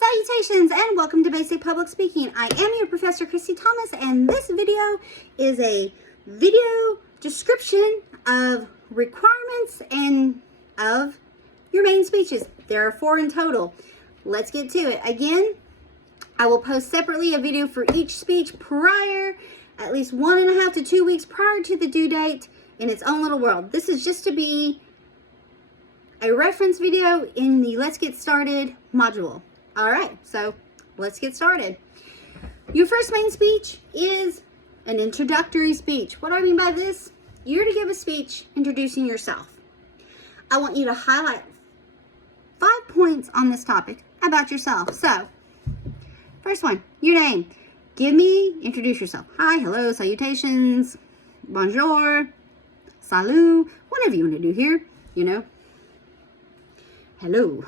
Salutations and welcome to Basic Public Speaking. I am your Professor Christy Thomas, and this video is a video description of requirements and of your main speeches. There are 4 in total. Let's get to it. Again, I will post separately a video for each speech prior, at least 1.5 to 2 weeks prior to the due date in its own little world. This is just to be a reference video in the Let's Get Started module. All right, so let's get started. Your first main speech is an introductory speech. What do I mean by this? You're to give a speech introducing yourself. I want you to highlight 5 points on this topic about yourself. So, first one, your name. Introduce yourself. Hi, hello, salutations, bonjour, salut, whatever you want to do here, Hello.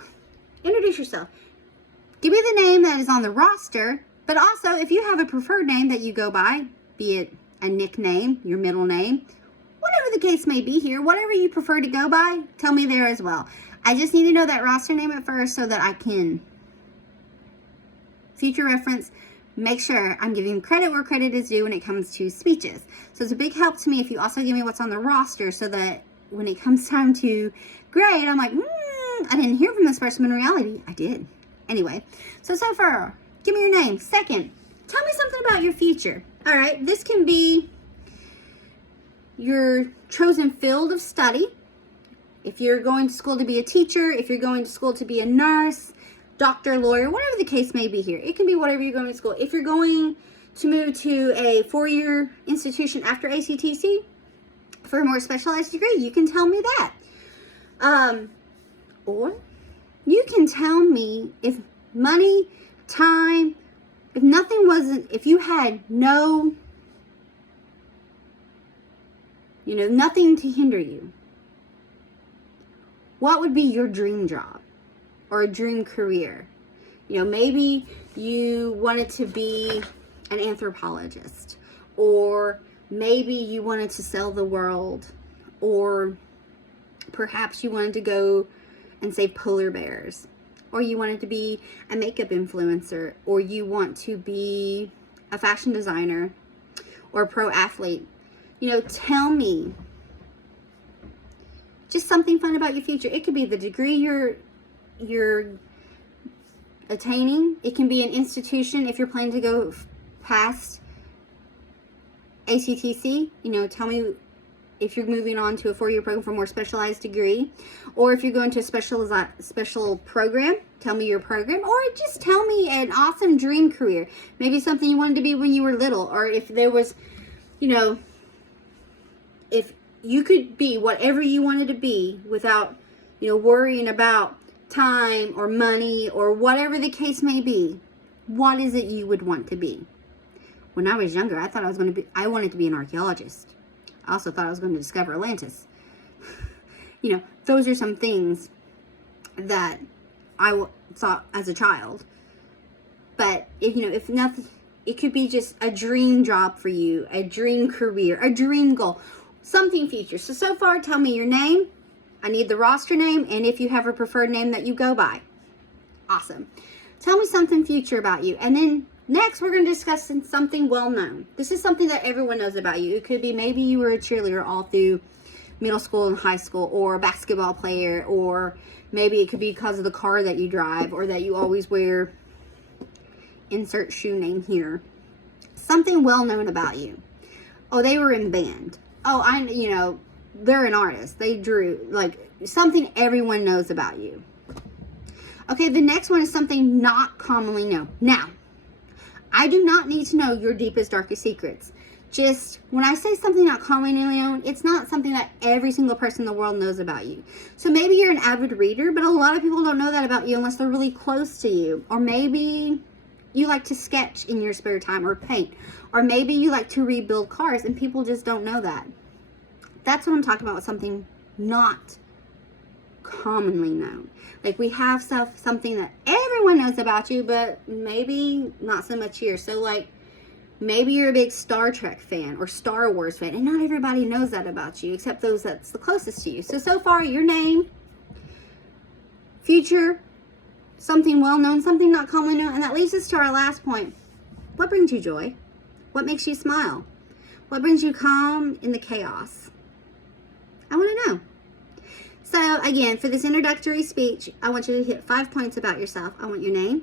Introduce yourself. Give me the name that is on the roster, but also if you have a preferred name that you go by, be it a nickname, your middle name, whatever the case may be here, whatever you prefer to go by, tell me there as well. I just need to know that roster name at first so that I can, future reference, make sure I'm giving credit where credit is due when it comes to speeches. So it's a big help to me if you also give me what's on the roster so that when it comes time to grade, I'm like, I didn't hear from this person. In reality, I did. Anyway, so far, give me your name. Second, tell me something about your future. All right, this can be your chosen field of study. If you're going to school to be a teacher, if you're going to school to be a nurse, doctor, lawyer, whatever the case may be here. It can be whatever you're going to school. If you're going to move to a 4-year institution after ACTC for a more specialized degree, you can tell me that. Or you can tell me if money, time, if you had no, nothing to hinder you, what would be your dream job or a dream career? Maybe you wanted to be an anthropologist, or maybe you wanted to sell the world, or perhaps you wanted to go and save polar bears, or you wanted to be a makeup influencer, or you want to be a fashion designer or a pro athlete. Tell me just something fun about your future. It could be the degree you're attaining. It can be an institution if you're planning to go past ACTC. Tell me if you're moving on to a 4-year program for a more specialized degree, or if you're going to a special program, tell me your program, or just tell me an awesome dream career. Maybe something you wanted to be when you were little, or if there was, if you could be whatever you wanted to be without, worrying about time or money or whatever the case may be, what is it you would want to be? When I was younger, I wanted to be an archaeologist. I also thought I was going to discover Atlantis. Those are some things that I thought as a child. But if nothing, it could be just a dream job for you, a dream career, a dream goal, something future. So far, tell me your name. I need the roster name, and if you have a preferred name that you go by. Awesome. Tell me something future about you. And then next, we're going to discuss something well-known. This is something that everyone knows about you. It could be maybe you were a cheerleader all through middle school and high school, or a basketball player, or maybe it could be because of the car that you drive, or that you always wear, insert shoe name here. Something well-known about you. Oh, they were in band. Oh, they're an artist. They drew, something everyone knows about you. Okay, the next one is something not commonly known. Now, I do not need to know your deepest, darkest secrets. Just when I say something not commonly known, it's not something that every single person in the world knows about you. So maybe you're an avid reader, but a lot of people don't know that about you unless they're really close to you. Or maybe you like to sketch in your spare time or paint. Or maybe you like to rebuild cars and people just don't know that. That's what I'm talking about with something not commonly known. We have something that everyone knows about you, but maybe not so much here. So maybe you're a big Star Trek fan or Star Wars fan, and not everybody knows that about you except those that's the closest to you. So far, your name, future, something well known, something not commonly known. And that leads us to our last point. What brings you joy? What makes you smile? What brings you calm in the chaos? I want to know. So again, for this introductory speech, I want you to hit 5 points about yourself. I want your name.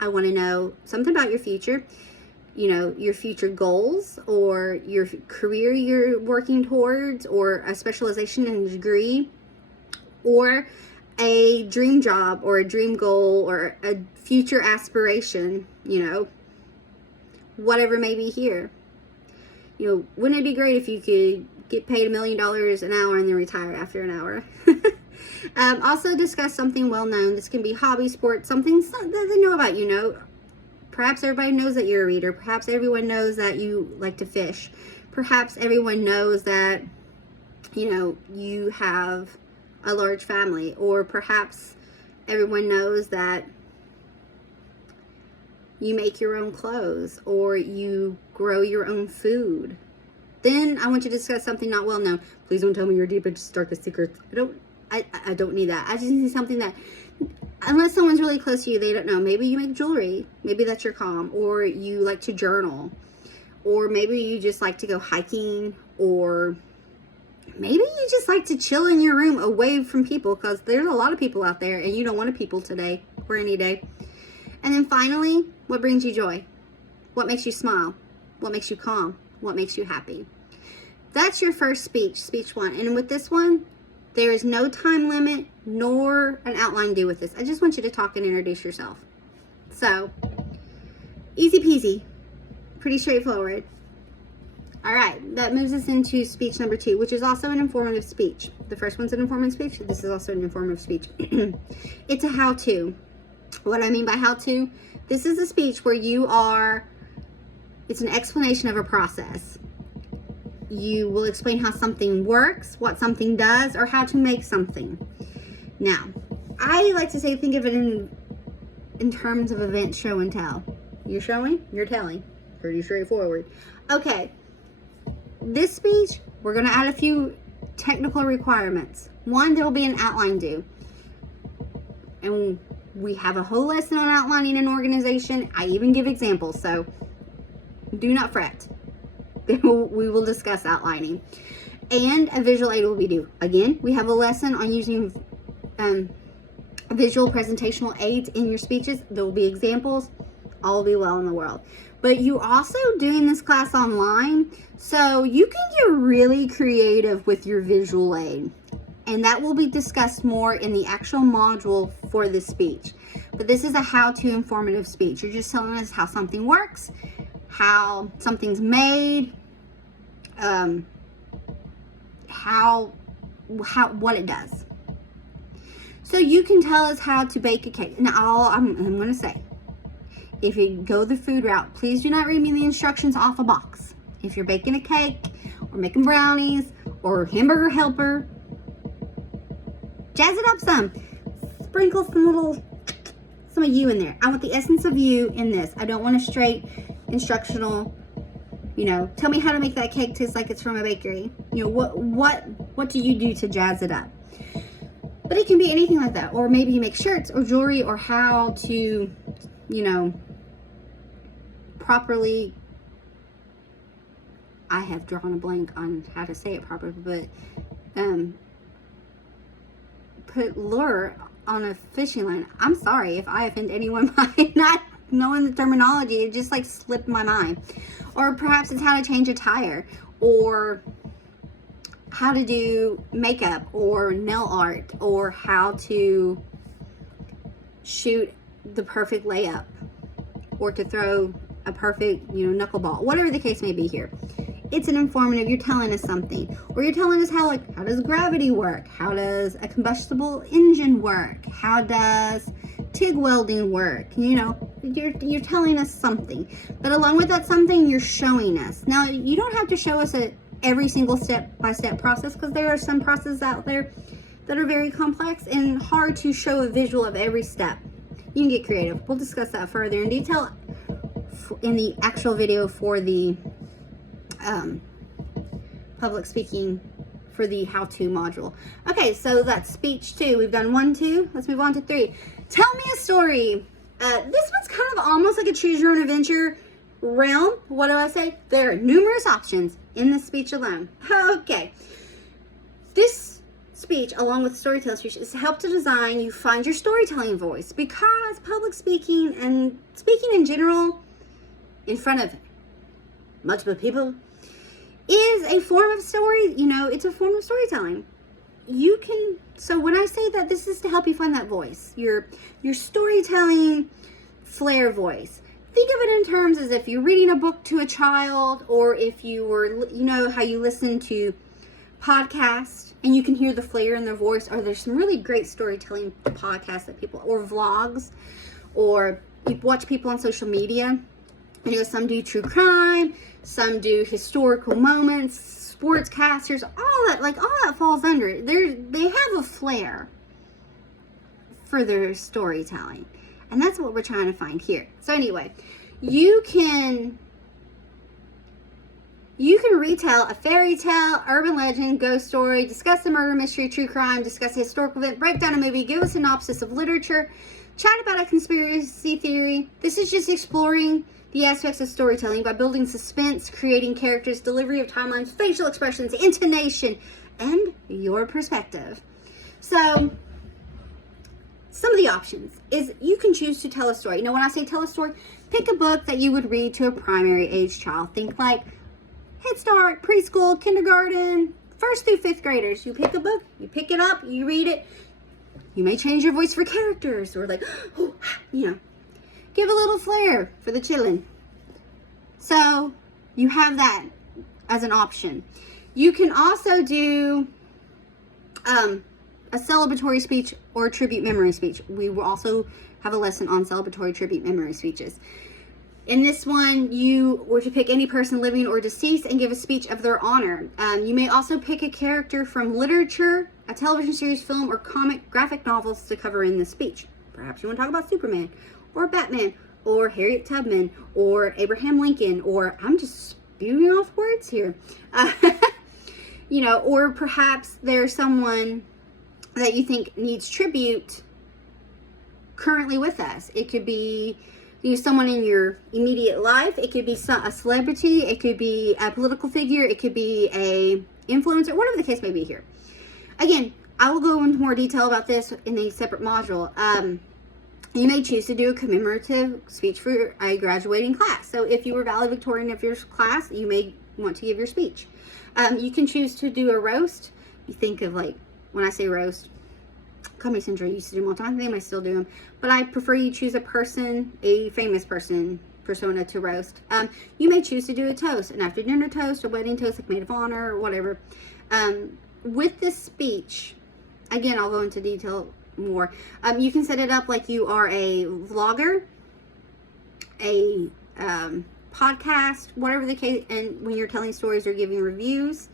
I want to know something about your future. You know, your future goals or your career you're working towards, or a specialization in a degree, or a dream job or a dream goal or a future aspiration, you know, whatever may be here. You know, wouldn't it be great if you could get paid $1 million an hour and then retire after an hour? Also discuss something well known. This can be hobby, sports, something that they know about, you know. Perhaps everybody knows that you're a reader. Perhaps everyone knows that you like to fish. Perhaps everyone knows that, you know, you have a large family. Or perhaps everyone knows that you make your own clothes or you grow your own food. Then I want you to discuss something not well known. Please don't tell me your deepest, darkest secrets. I don't need that. I just need something that, unless someone's really close to you, they don't know. Maybe you make jewelry. Maybe that's your calm. Or you like to journal. Or maybe you just like to go hiking. Or maybe you just like to chill in your room away from people, because there's a lot of people out there and you don't want to people today or any day. And then finally, what brings you joy? What makes you smile? What makes you calm? What makes you happy? That's your first speech, speech 1. And with this one, there is no time limit nor an outline due with this. I just want you to talk and introduce yourself. So, easy peasy. Pretty straightforward. All right, that moves us into speech number 2, which is also an informative speech. The first one's an informative speech. This is also an informative speech. It's a how-to. What I mean by how-to, this is a speech where it's an explanation of a process. You will explain how something works, what something does, or how to make something. Now, I like to think of it in terms of event show and tell. You're showing, you're telling. Pretty straightforward. Okay, this speech, we're going to add a few technical requirements. 1, there will be an outline due. And we have a whole lesson on outlining an organization. I even give examples, so do not fret. We will discuss outlining. And a visual aid will be due. Again, we have a lesson on using visual presentational aids in your speeches. There will be examples. All will be well in the world. But you're also doing this class online, so you can get really creative with your visual aid. And that will be discussed more in the actual module for this speech. But this is a how-to informative speech. You're just telling us how something works, how something's made, what it does. So you can tell us how to bake a cake. Now, I'm going to say, if you go the food route, please do not read me the instructions off a box. If you're baking a cake, or making brownies, or hamburger helper, jazz it up some. Sprinkle some of you in there. I want the essence of you in this. I don't want a straight instructional, you know, tell me how to make that cake taste like it's from a bakery. You know, what do you do to jazz it up? But it can be anything like that. Or maybe you make shirts or jewelry, or how to, you know, properly, I have drawn a blank on how to say it properly, but put lure on a fishing line. I'm sorry if I offend anyone by not knowing the terminology. It just like slipped my mind. Or perhaps it's how to change a tire, or how to do makeup or nail art, or how to shoot the perfect layup, or to throw a perfect, you know, knuckleball, whatever the case may be here. It's an informative, you're telling us something. Or you're telling us how does gravity work? How does a combustible engine work? How does TIG welding work? You know, you're telling us something. But along with that something, you're showing us. Now, you don't have to show us every single step-by-step process, because there are some processes out there that are very complex and hard to show a visual of every step. You can get creative. We'll discuss that further in detail in the actual video for the public speaking for the how-to module. Okay, so that's speech 2. We've done 1, 2. Let's move on to 3. Tell me a story. This one's kind of almost like a choose your own adventure realm. What do I say? There are numerous options in this speech alone. Okay. This speech, along with storytelling speech, is to help to design you find your storytelling voice, because public speaking and speaking in general in front of multiple people is a form of story. It's a form of storytelling. So when I say that this is to help you find that voice, your storytelling flair voice, think of it in terms as if you're reading a book to a child, or if you were, how you listen to podcasts and you can hear the flair in their voice, or there's some really great storytelling podcasts that people, or vlogs, or you watch people on social media. Some do true crime, some do historical moments, sportscasters, all that falls under it. They have a flair for their storytelling, and that's what we're trying to find here. So anyway, you can retell a fairy tale, urban legend, ghost story, discuss a murder mystery, true crime, discuss a historical event, break down a movie, give a synopsis of literature, chat about a conspiracy theory. This is just exploring the aspects of storytelling by building suspense, creating characters, delivery of timelines, facial expressions, intonation, and your perspective. So, some of the options is you can choose to tell a story. When I say tell a story, pick a book that you would read to a primary age child. Think like Head Start, preschool, kindergarten, 1st through 5th graders. You pick a book, you pick it up, you read it. You may change your voice for characters, or give a little flair for the chillin'. So you have that as an option. You can also do a celebratory speech or a tribute memory speech. We will also have a lesson on celebratory tribute memory speeches. In this one, you were to pick any person living or deceased and give a speech of their honor. You may also pick a character from literature, a television series, film, or comic graphic novels to cover in this speech. Perhaps you want to talk about Superman, or Batman, or Harriet Tubman, or Abraham Lincoln, or I'm just spewing off words here. Or perhaps there's someone that you think needs tribute currently with us. It could be someone in your immediate life. It could be a celebrity. It could be a political figure. It could be a influencer, whatever the case may be here. Again, I will go into more detail about this in a separate module. You may choose to do a commemorative speech for a graduating class. So if you were valedictorian of your class, you may want to give your speech. You can choose to do a roast. You think of when I say roast, Comedy Central used to do them all the time. They might still do them. But I prefer you choose a person, a famous person, persona to roast. You may choose to do a toast, an after dinner toast, a wedding toast, like maid of honor, or whatever. With this speech, again, I'll go into detail more. You can set it up like you are a vlogger, a podcast, whatever the case, and when you're telling stories or giving reviews,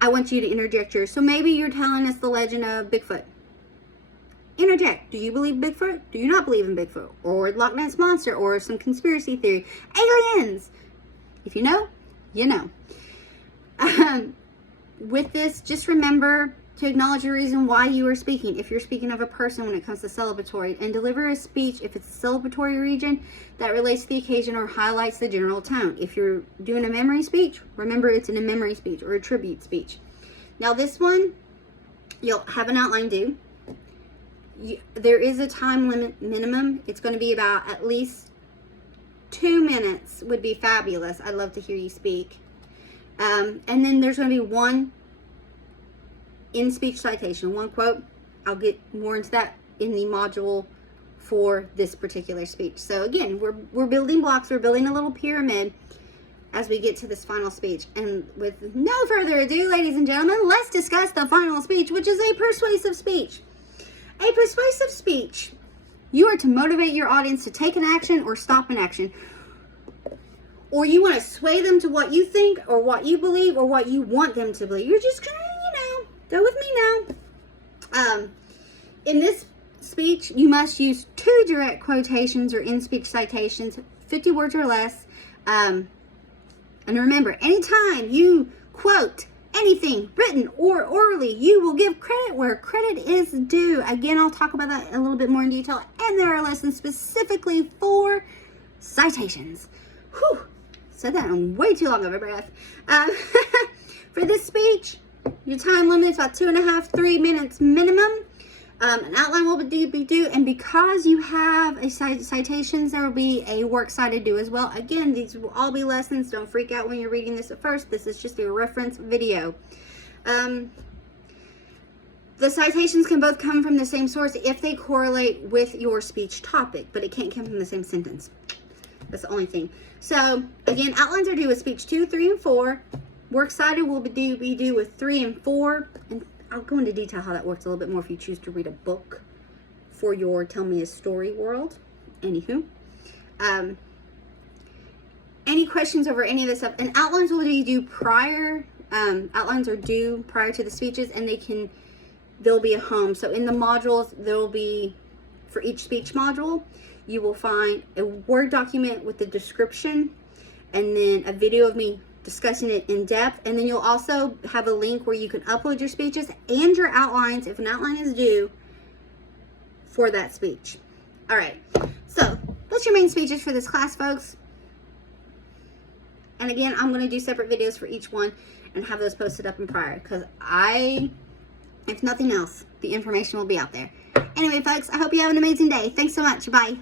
I want you to interject yours. So maybe you're telling us the legend of Bigfoot. Interject. Do you believe Bigfoot? Do you not believe in Bigfoot? Or Loch Ness Monster? Or some conspiracy theory? Aliens! If you know, you know. With this, just remember to acknowledge the reason why you are speaking. If you're speaking of a person when it comes to celebratory, and deliver a speech if it's a celebratory region that relates to the occasion or highlights the general tone. If you're doing a memory speech, remember it's in a memory speech or a tribute speech. Now this one, you'll have an outline due. There is a time limit minimum. It's going to be about at least 2 minutes would be fabulous. I'd love to hear you speak. And then there's going to be one in-speech citation, one quote. I'll get more into that in the module for this particular speech. So again, we're building blocks. We're building a little pyramid as we get to this final speech. And with no further ado, ladies and gentlemen, let's discuss the final speech, which is a persuasive speech. A persuasive speech. You are to motivate your audience to take an action or stop an action. Or you want to sway them to what you think or what you believe or what you want them to believe. You're just going to, go with me now. In this speech, you must use 2 direct quotations or in-speech citations, 50 words or less. And remember, anytime you quote anything written or orally, you will give credit where credit is due. Again, I'll talk about that a little bit more in detail. And there are lessons specifically for citations. Whew, said that in way too long of a breath. For this speech, your time limit is about 2.5, 3 minutes minimum. An outline will be due, and because you have a citations, there will be a works cited due as well. Again, these will all be lessons. Don't freak out when you're reading this at first. This is just a reference video. The citations can both come from the same source if they correlate with your speech topic, but it can't come from the same sentence. That's the only thing. So, again, outlines are due with speech 2, 3, and 4. Works cited will be due with 3 and 4. And I'll go into detail how that works a little bit more if you choose to read a book for your Tell Me a Story world. Anywho. Any questions over any of this stuff? And outlines will be due prior. Outlines are due prior to the speeches, and they'll be at home. So in the modules, there'll be, for each speech module, you will find a Word document with the description and then a video of me discussing it in depth. And then you'll also have a link where you can upload your speeches and your outlines if an outline is due for that speech. All right, so that's your main speeches for this class, folks. And again, I'm going to do separate videos for each one and have those posted up in prior, because if nothing else, the information will be out there. Anyway, folks, I hope you have an amazing day. Thanks so much. Bye.